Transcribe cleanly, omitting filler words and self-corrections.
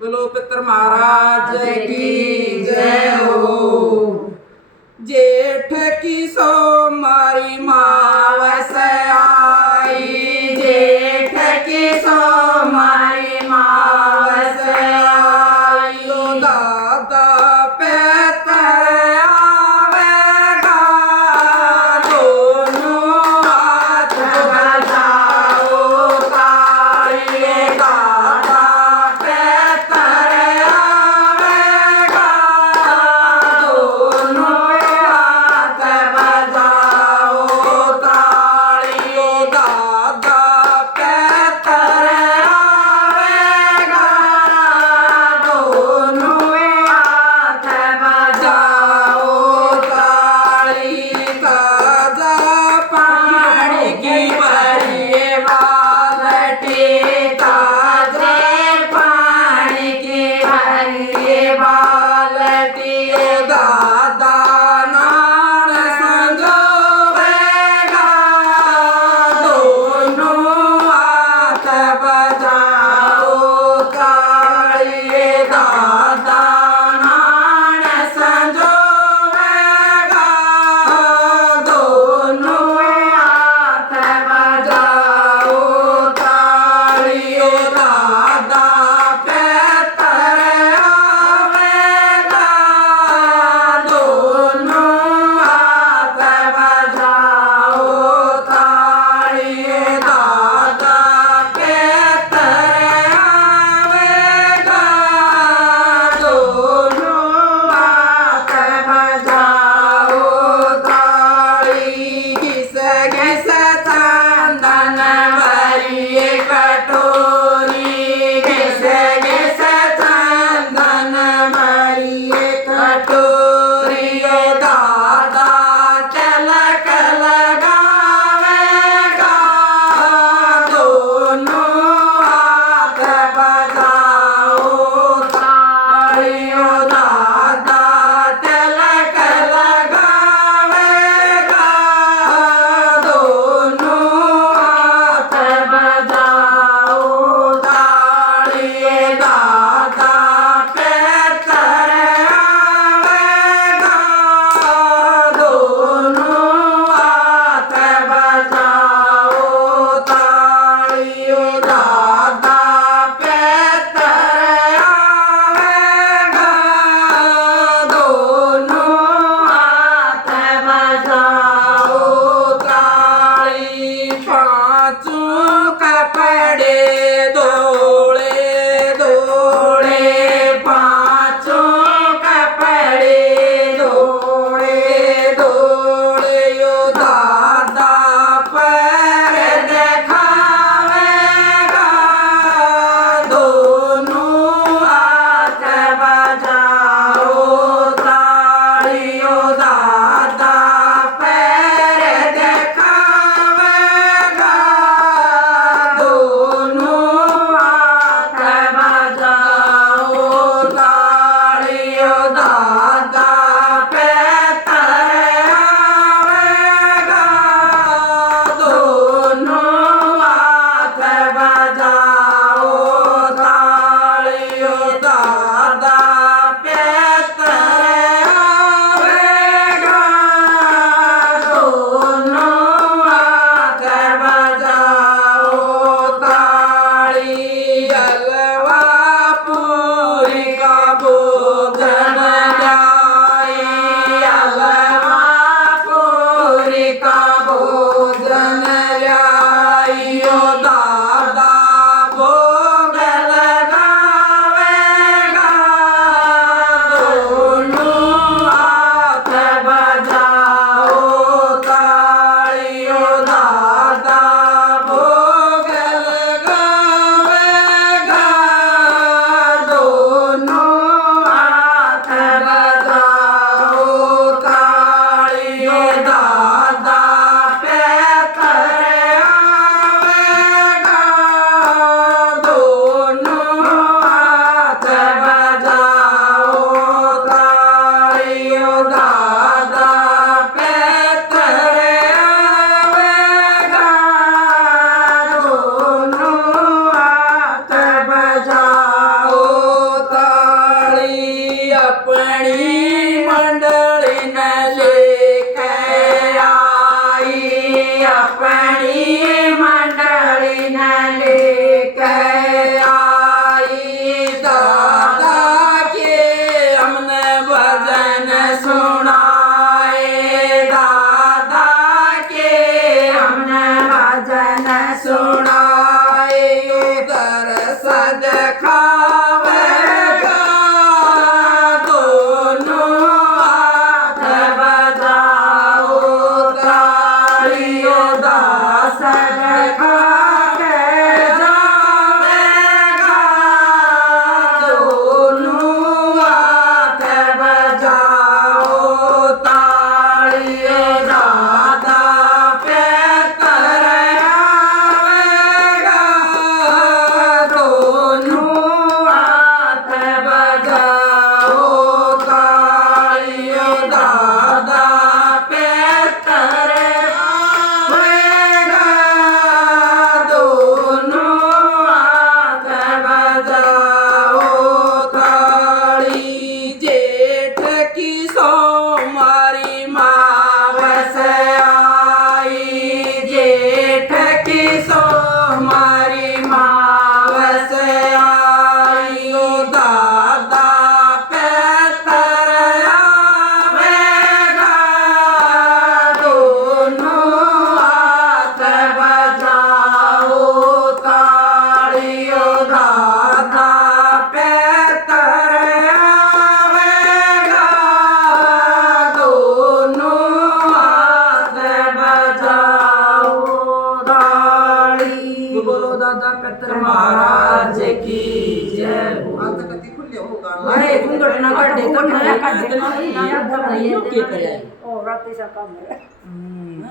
बोलो पितर महाराज की जय हो। जेठ की सोमवारी मावस आई, जेठ की सोमवारी मावस आई। तो दादा पितर आवेगा, दोनों हाथ बजाओ तालिए। दादा पितर आवेगा, दोनों हाथ बजाओ दिखावेगा दोनों हाथ बजाओ तालियों दास दिखा के जावेगा दोनों हाथ बजाओ तालियों दादा पे कर आवेगा दोनों हाथ बजाओ तालियों दादा पे कर आवेगा दोनों हाथ बजाओ ताली जेठ की सोमवारी मावस आई जेठ की सोमवारी मावस आई ओ दादा पे तर आवेगा दोनों हाथ बजाओ तालियों दादा पे तर आवेगा दोनों हाथ बजाओ ताली। बोलो दादा कतर महाराज की जय हो। अरे घूंघट ना काटे तो नया काटे ना ਉਹ ਰਾਤੀ ਸਾ ਕੰਮ ਹੈ